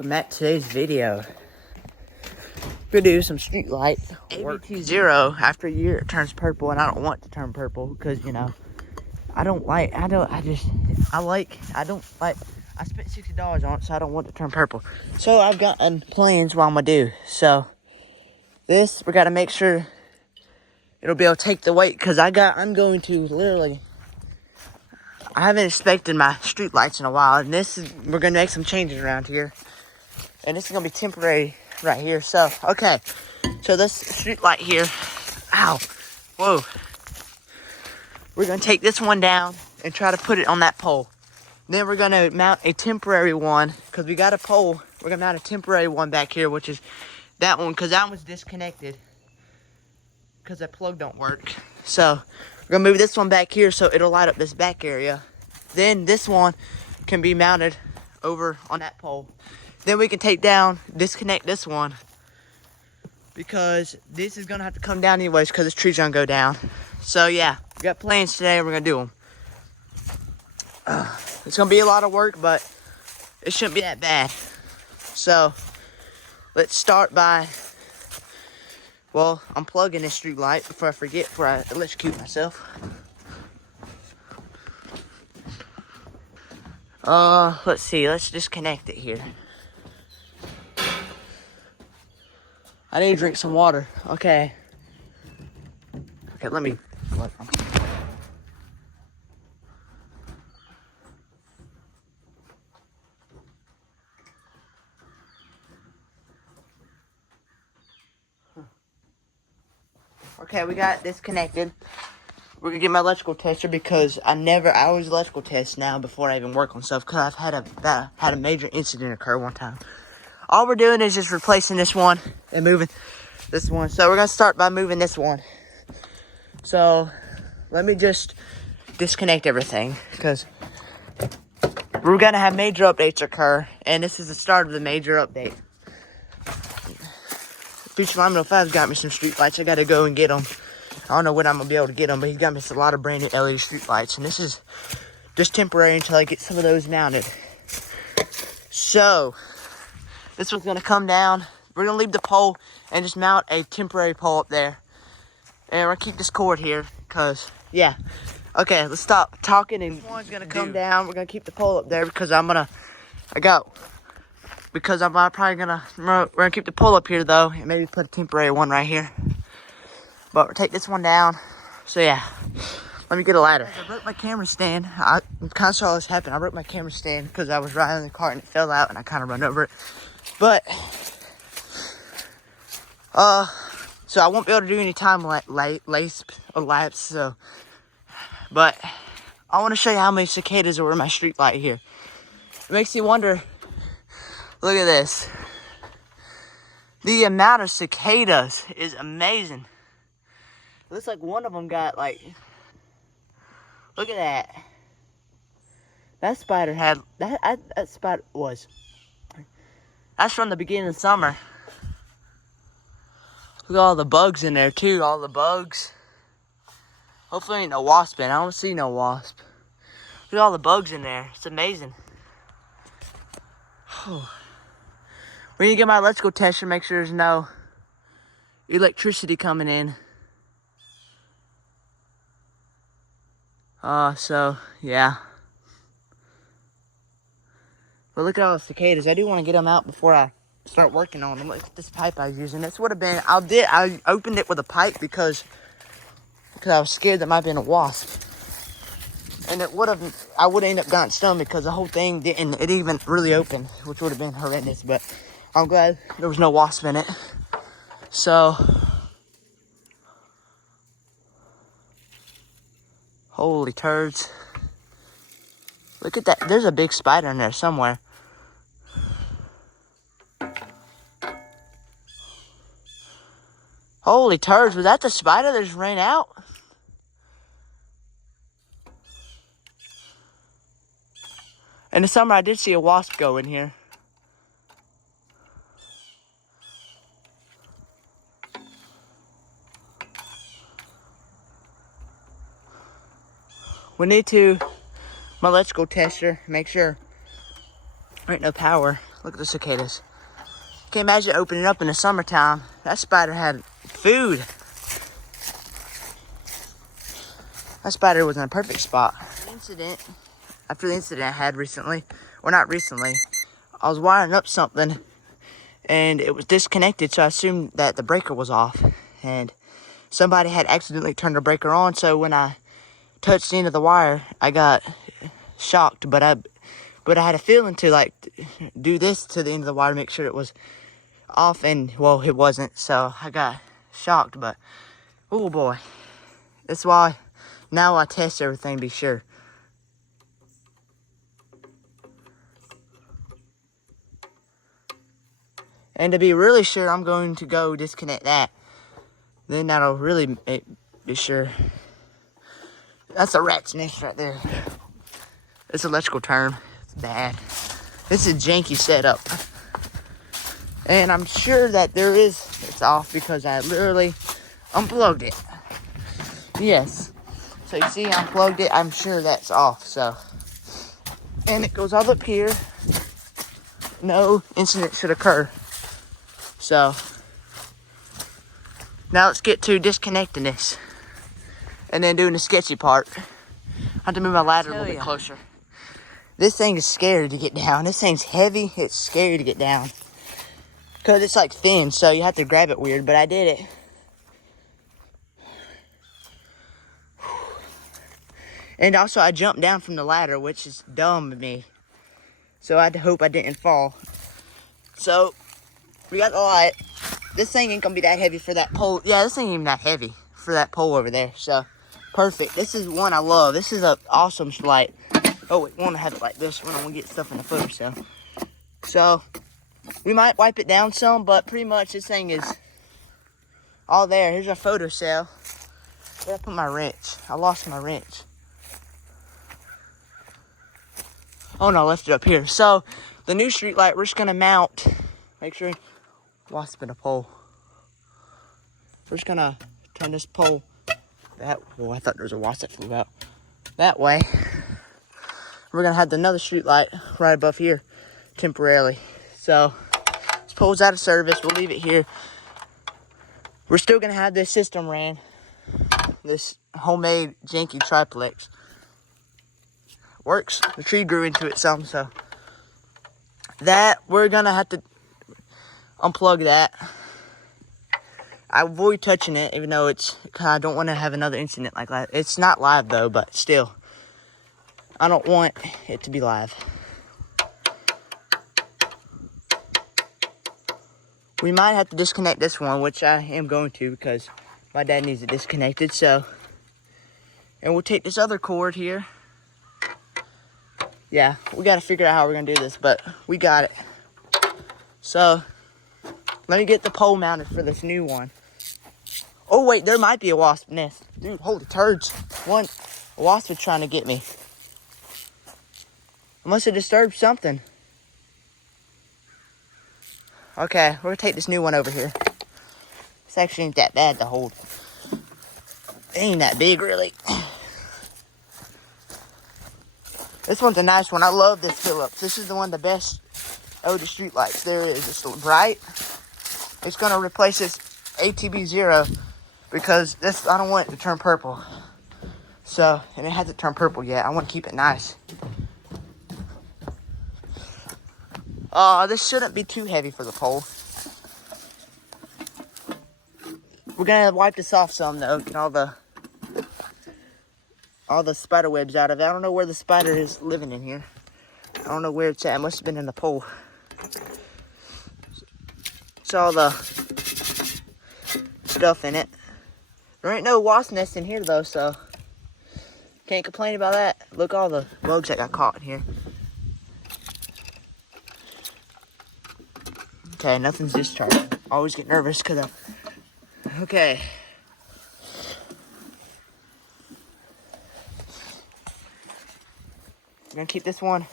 welcome back to today's video. We're gonna do some street light ABT0. After a year it turns purple, and I don't want it to turn purple because I spent $60 on it, so I don't want it to turn purple. So I've gotten plans what I'm gonna do. So this, we gotta make sure it'll be able to take the weight, because I haven't inspected my street lights in a while, and we're gonna make some changes around here, and this is gonna be temporary right here. So okay, so this street light here, whoa, we're gonna take this one down and try to put it on that pole. Then we're gonna mount a temporary one, because we got a pole. We're gonna mount a temporary one back here, which is that one, because that one's disconnected because that plug don't work. So we're gonna move this one back here so it'll light up this back area. Then this one can be mounted over on that pole. Then we can disconnect this one, because this is gonna have to come down anyways because this tree's gonna go down. So yeah, we got plans today and we're gonna do them. It's gonna be a lot of work, but it shouldn't be that bad. So let's start by, I'm plugging this street light before I forget, before I electrocute myself. Let's see, let's disconnect it here. I need to drink some water. Okay, let me. Okay, we got this connected. We're gonna get my electrical tester, because I always electrical test now before I even work on stuff, because I've had a major incident occur one time. All we're doing is just replacing this one and moving this one. So we're gonna start by moving this one. So let me just disconnect everything, because we're gonna have major updates occur, and this is the start of the major update. Future Lineman 05's got me some street lights. I gotta go and get them. I don't know when I'm gonna be able to get them, but he's got me a lot of brand new LED street lights, and this is just temporary until I get some of those mounted. So this one's gonna come down. We're gonna leave the pole and just mount a temporary pole up there, and we're gonna keep this cord here, because yeah. Okay, let's stop talking, and this one's gonna come down. We're gonna keep the pole up there, because we're gonna keep the pole up here though, and maybe put a temporary one right here. But we'll take this one down. So yeah, let me get a ladder. I broke my camera stand. I kind of saw this happen. I broke my camera stand because I was riding in the car and it fell out, and I kind of run over it. But so I won't be able to do any time lapse. So, but I want to show you how many cicadas are in my street light here. It makes you wonder. Look at this. The amount of cicadas is amazing. It looks like one of them got look at that. That spider that's from the beginning of summer. Look at all the bugs in there too, all the bugs. Hopefully ain't no wasp in. I don't see no wasp. Look at all the bugs in there. It's amazing. We need to get my electrical tester, make sure there's no electricity coming in. So yeah. But look at all the cicadas. I do want to get them out before I start working on them. Look at this pipe I was using. This would have been, I opened it with a pipe because I was scared that might have been a wasp. And I would have ended up gotten stung, because the whole thing didn't even really open, which would have been horrendous. But I'm glad there was no wasp in it. So, holy turds. Look at that. There's a big spider in there somewhere. Holy turds. Was that the spider that just ran out? In the summer, I did see a wasp go in here. My electrical tester, make sure there ain't no power. Look at the cicadas. Can't imagine opening up in the summertime. That spider had food. That spider was in a perfect spot. After the incident I had recently, or not recently, I was wiring up something and it was disconnected, so I assumed that the breaker was off. And somebody had accidentally turned the breaker on, so when I touched the end of the wire, I got shocked, but I had a feeling to like do this to the end of the wire, make sure it was off, and well, it wasn't, so I got shocked. But oh boy, that's why now I test everything to be sure. And to be really sure, I'm going to go disconnect that. Then that'll really be sure. That's a rat's nest right there. It's an electrical term. It's bad. This is a janky setup. And I'm sure that it's off because I literally unplugged it. Yes. So you see, I unplugged it. I'm sure that's off. So, and it goes all up here. No incident should occur. So, now let's get to disconnecting this. And then doing the sketchy part. I have to move my ladder a little bit closer. This thing is scary to get down. This thing's heavy. It's scary to get down. Because it's like thin, so you have to grab it weird, but I did it. And also I jumped down from the ladder, which is dumb of me. So I had to hope I didn't fall. So, we got the light. This thing ain't gonna be that heavy for that pole. Yeah, this thing ain't even that heavy for that pole over there. So, perfect. This is one I love. This is an awesome light. Oh, we want to have it like this when I want to get stuff in the photo cell. So, we might wipe it down some, but pretty much this thing is all there. Here's our photo cell. Where did I put my wrench? I lost my wrench. Oh no, I left it up here. So, the new street light, we're just going to mount. Make sure, wasp in a pole. We're just going to turn this pole that, oh, I thought there was a wasp that flew out. That way. We're going to have another street light right above here temporarily. So, this pole's out of service. We'll leave it here. We're still going to have this system ran. This homemade janky triplex. Works. The tree grew into it some, so. That, we're going to have to unplug that. I avoid touching it, even though I don't want to have another incident like that. It's not live, though, but still. I don't want it to be live. We might have to disconnect this one, which I am going to because my dad needs it disconnected. So, and we'll take this other cord here. Yeah, we got to figure out how we're going to do this, but we got it. So, let me get the pole mounted for this new one. Oh, wait, there might be a wasp nest. Dude, holy turds. A wasp is trying to get me. I must have disturbed something. Okay, we're going to take this new one over here. This actually ain't that bad to hold. It ain't that big, really. This one's a nice one. I love this Philips. This is the one of the best Oda street lights there is. It's bright. It's going to replace this ATB0 because this, I don't want it to turn purple. So, and it hasn't turned purple yet. I want to keep it nice. This shouldn't be too heavy for the pole. We're gonna wipe this off some though, get all the spider webs out of it. I don't know where the spider is living in here. I don't know where it's at. It must have been in the pole. It's all the stuff in it. There ain't no wasp nest in here though, so can't complain about that. Look all the bugs that got caught in here. Okay, nothing's discharging. I always get nervous because okay. We're gonna keep this one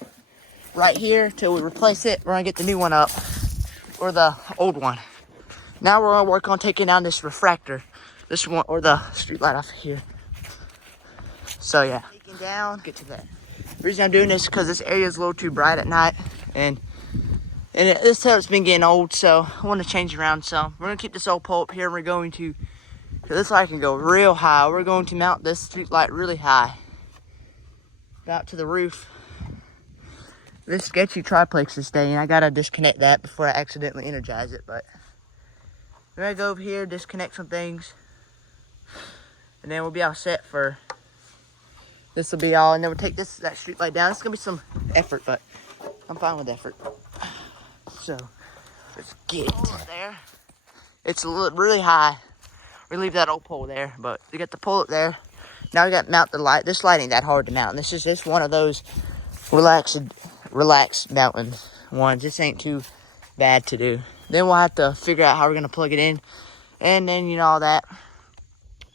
right here till we replace it. We're gonna get the new one up, or the old one. Now we're gonna work on taking down this refractor, this one, or the street light off here. So yeah, taking down, get to that. The reason I'm doing this is because this area is a little too bright at night, and And this setup's been getting old, so I want to change it around some. We're going to keep this old pole up here. We're going to, this light can go real high. We're going to mount this street light really high. Out to the roof. This sketchy triplex this day, and I got to disconnect that before I accidentally energize it. But we're going to go over here, disconnect some things. And then we'll be all set for, this will be all, and then we'll take that street light down. It's going to be some effort, but I'm fine with effort. So, let's get it. There. It's really high. We leave that old pole there, but we got the pole up there. Now we got to mount the light. This light ain't that hard to mount. This is just one of those relaxed mountain ones. This ain't too bad to do. Then we'll have to figure out how we're going to plug it in. And then, you know, all that.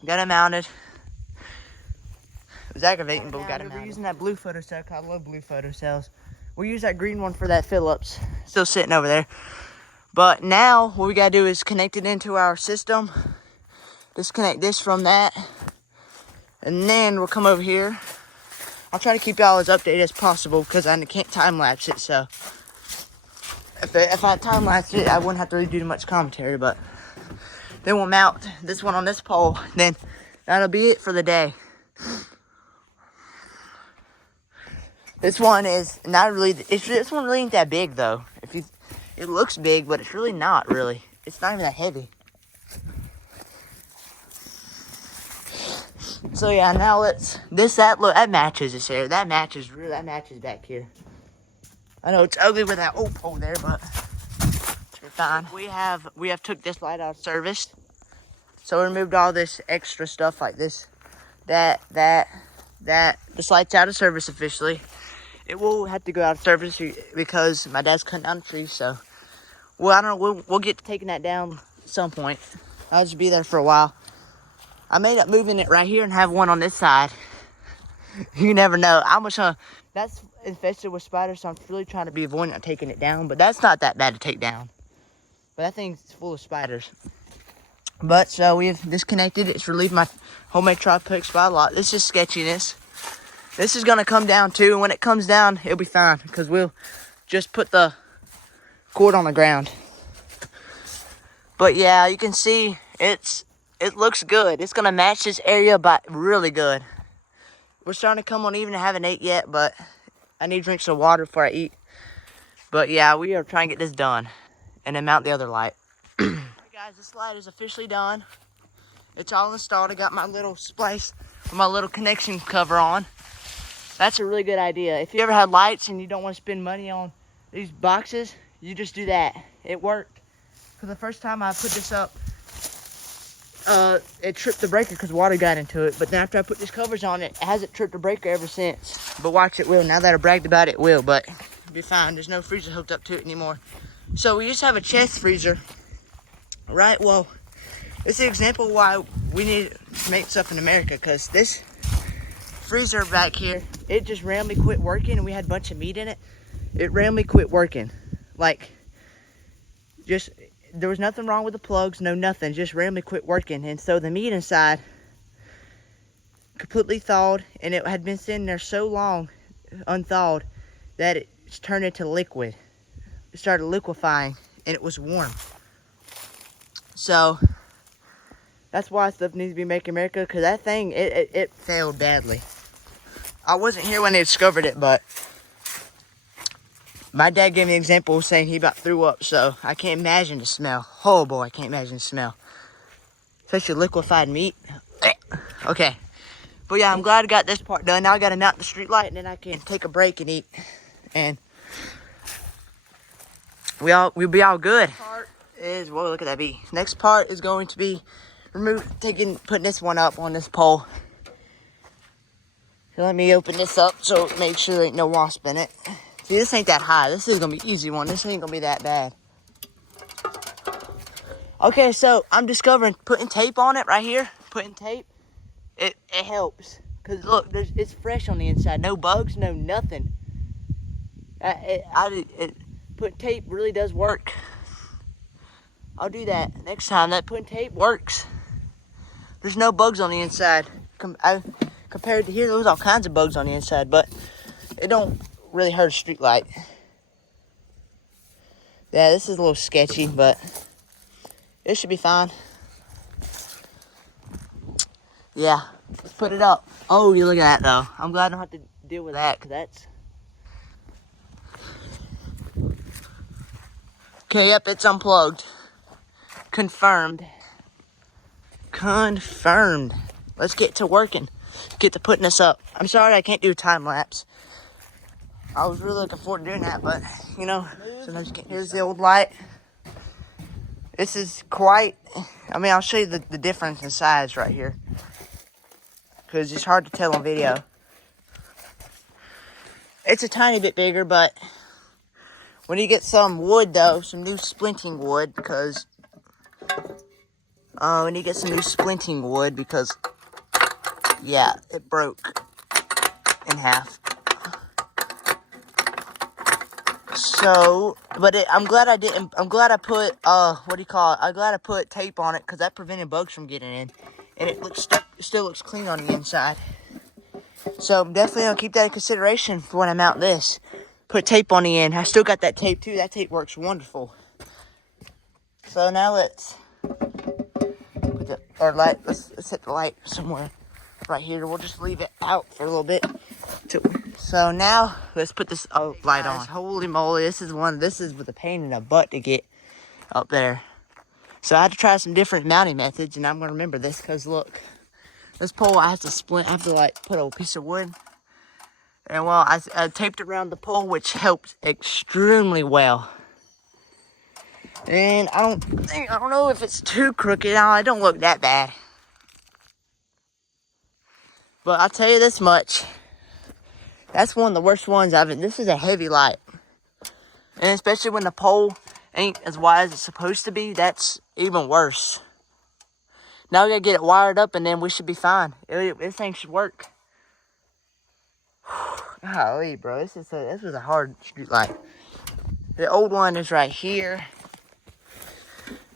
Got it mounted. It was aggravating, but we got it mounted. We're using that blue photo cell. I love blue photo cells. We'll use that green one for that Philips. Still sitting over there. But now, what we got to do is connect it into our system. Disconnect this from that. And then we'll come over here. I'll try to keep y'all as updated as possible because I can't time-lapse it. So, if I time-lapse it, I wouldn't have to really do much commentary. But then we'll mount this one on this pole. Then that'll be it for the day. This one is not really, this one really ain't that big though. It looks big, but it's really not really. It's not even that heavy. So yeah, now look, that matches this area. That matches back here. I know it's ugly with that old pole there, but it's fine. We have took this light out of service. So we removed all this extra stuff like this, that. This light's out of service officially. It will have to go out of service because my dad's cutting down a tree. So, well, I don't know. We'll get taking that down at some point. I'll just be there for a while. I made up moving it right here and have one on this side. You never know. That's infested with spiders, so I'm really trying to be avoiding taking it down. But that's not that bad to take down. But that thing's full of spiders. But so we've disconnected it. It's relieved my homemade triplex by a lot. This is sketchiness. This is gonna come down too, and when it comes down, it'll be fine because we'll just put the cord on the ground. But yeah, you can see it looks good. It's gonna match this area, but really good. We're starting to come on even. I haven't ate yet, but I need to drink some water before I eat. But yeah, we are trying to get this done and then mount the other light. Alright guys, this light is officially done. It's all installed. I got my little splice with my little connection cover on. That's a really good idea. If you ever had lights and you don't want to spend money on these boxes, you just do that. It worked. Because the first time I put this up, it tripped the breaker because water got into it. But then after I put these covers on it, it hasn't tripped the breaker ever since. But watch, it will. Now that I bragged about it, it will. But it'll be fine. There's no freezer hooked up to it anymore. So we just have a chest freezer. Right? Well, this is an example of why we need to make stuff in America. Because this freezer back here, it just randomly quit working, and we had a bunch of meat in it. It randomly quit working. Like, just, there was nothing wrong with the plugs, no nothing, just randomly quit working. And so the meat inside completely thawed, and it had been sitting there so long unthawed that it turned into liquid. It started liquefying, and it was warm. So that's why stuff needs to be made in America, because that thing, it failed badly. I wasn't here when they discovered it, but my dad gave me an example saying he about threw up, so I can't imagine the smell. Oh boy, I can't imagine the smell. Especially liquefied meat. Okay. But yeah, I'm glad I got this part done. Now I gotta mount the street light, and then I can take a break and eat. And we'll be all good. Next part is, whoa, look at that bee. Next part is going to be putting this one up on this pole. So let me open this up so make sure there ain't no wasp in it. See, this ain't that high. This is gonna be an easy one. This ain't gonna be that bad. Okay, so I'm discovering putting tape on it right here. Putting tape, it helps. Cause look, it's fresh on the inside. No bugs, no nothing. Putting tape really does work. I'll do that next time. That putting tape works. There's no bugs on the inside. Compared to here, there's all kinds of bugs on the inside, but it don't really hurt a street light. Yeah, this is a little sketchy, but it should be fine. Yeah, let's put it up. Oh, you look at that though. I'm glad I don't have to deal with that, because that's... Okay, yep, it's unplugged. Confirmed. Confirmed. Let's get to working. Get to putting this up. I'm sorry I can't do a time lapse. I was really looking forward to doing that, but you know, sometimes you can't. Here's the old light. This is quite, I mean, I'll show you the difference in size right here, because it's hard to tell on video. It's a tiny bit bigger, but when you get some wood though, some new splinting wood, because yeah, it broke in half. So, but I'm glad I didn't. I'm glad I put I'm glad I put tape on it, because that prevented bugs from getting in, and it still looks clean on the inside. So I'm definitely gonna keep that in consideration for when I mount this. Put tape on the end. I still got that tape too. That tape works wonderful. So now let's put let's set the light somewhere right here. We'll just leave it out for a little bit. So now let's put this light on. Holy moly, this is with a pain in the butt to get up there. So I had to try some different mounting methods, and I'm gonna remember this, because look, this pole I have to like put a piece of wood, and well, I taped it around the pole, which helped extremely well. And I don't know if it's too crooked. It don't look that bad. But I'll tell you this much. That's one of the worst ones this is a heavy light. And especially when the pole ain't as wide as it's supposed to be, that's even worse. Now we gotta get it wired up, and then we should be fine. This thing should work. Golly, bro, this was a hard street light. The old one is right here.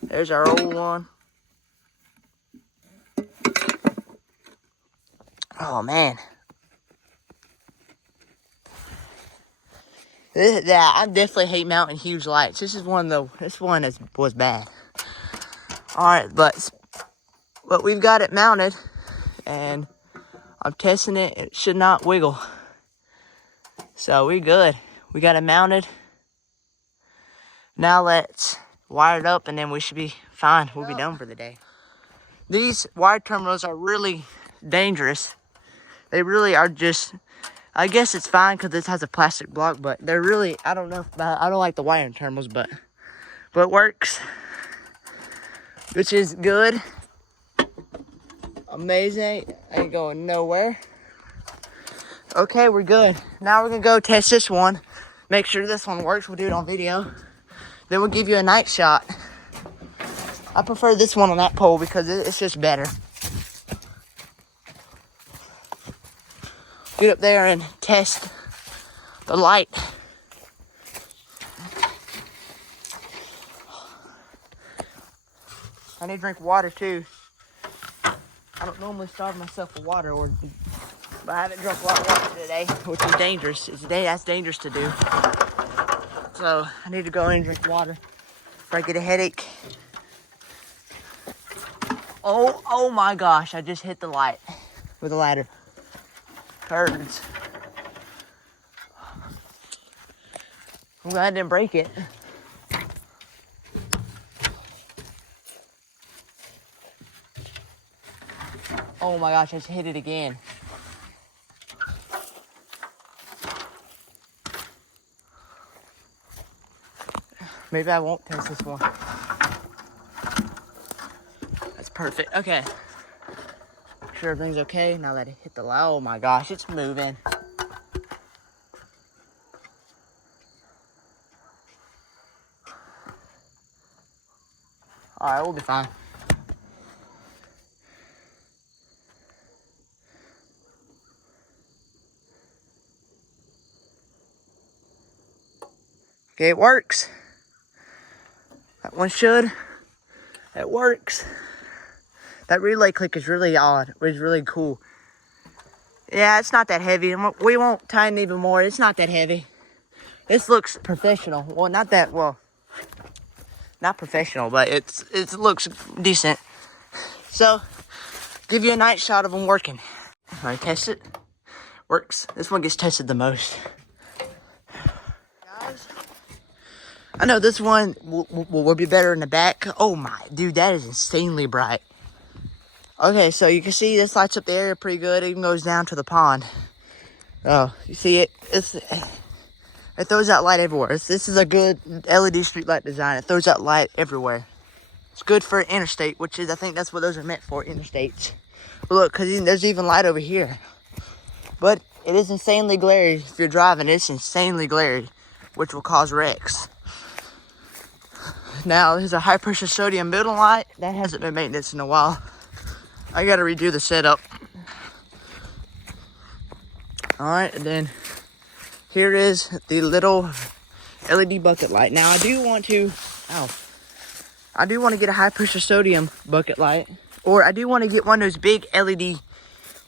There's our old one. Oh man. Yeah, I definitely hate mounting huge lights. This one was bad. Alright, but we've got it mounted, and I'm testing it. It should not wiggle. So we're good. We got it mounted. Now let's wire it up, and then we should be fine. We'll be done for the day. These wire terminals are really dangerous. They really are just... I guess it's fine because this has a plastic block, but they're really, I don't like the wiring terminals, but it works, which is good. Amazing. Ain't going nowhere. Okay, we're good. Now we're gonna go test this one, make sure this one works. We'll do it on video. Then we'll give you a night shot. I prefer this one on that pole because it's just better. Get up there and test the light. I need to drink water too. I don't normally starve myself with water, but I haven't drunk a lot of water today, which is dangerous. That's dangerous to do. So I need to go in and drink water before I get a headache. Oh my gosh, I just hit the light with a ladder. Turds. I'm glad I didn't break it. Oh my gosh, I just hit it again. Maybe I won't test this one. That's perfect. Okay. Sure everything's okay. Now that it hit the light. Oh my gosh, it's moving. Alright, we'll be fine. Okay, it works. That one should. It works. That relay click is really odd. It's really cool. Yeah, it's not that heavy. We won't tighten even more. It's not that heavy. This looks professional. Well, not that well. Not professional, but it looks decent. So, give you a night shot of them working. All right, test it. Works. This one gets tested the most. Guys, I know this one will be better in the back. Oh my, dude, that is insanely bright. Okay, so you can see this lights up the area pretty good. It even goes down to the pond. Oh, you see it? It throws out light everywhere. This is a good LED street light design. It throws out light everywhere. It's good for interstate, which is, I think that's what those are meant for, interstates. But look, because there's even light over here. But it is insanely glary. If you're driving, it's insanely glary, which will cause wrecks. Now, there's a high pressure sodium building light. That hasn't been maintenance in a while. I got to redo the setup. All right, and then here is the little LED bucket light. Now, I do want to get a high pressure sodium bucket light, or I do want to get one of those big LED,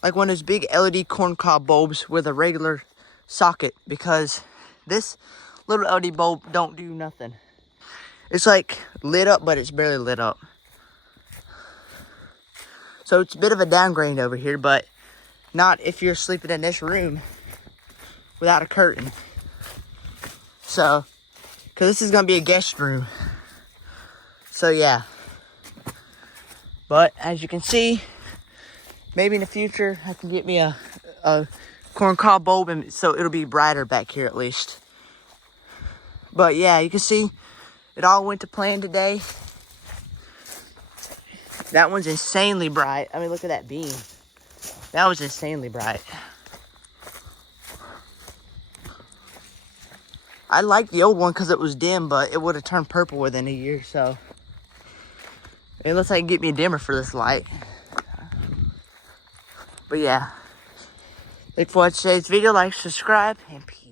like one of those big LED corncob bulbs with a regular socket, because this little LED bulb don't do nothing. It's like lit up, but it's barely lit up. So it's a bit of a downgrade over here, but not if you're sleeping in this room without a curtain. So, because this is going to be a guest room. So, yeah. But, as you can see, maybe in the future, I can get me a corncob bulb, and so it'll be brighter back here at least. But, yeah, you can see it all went to plan today. That one's insanely bright. I mean, look at that beam. That was insanely bright. I liked the old one because it was dim, but it would have turned purple within a year, so. It looks like I can get me a dimmer for this light. But yeah. Thanks for watching today's video. Like, subscribe, and peace.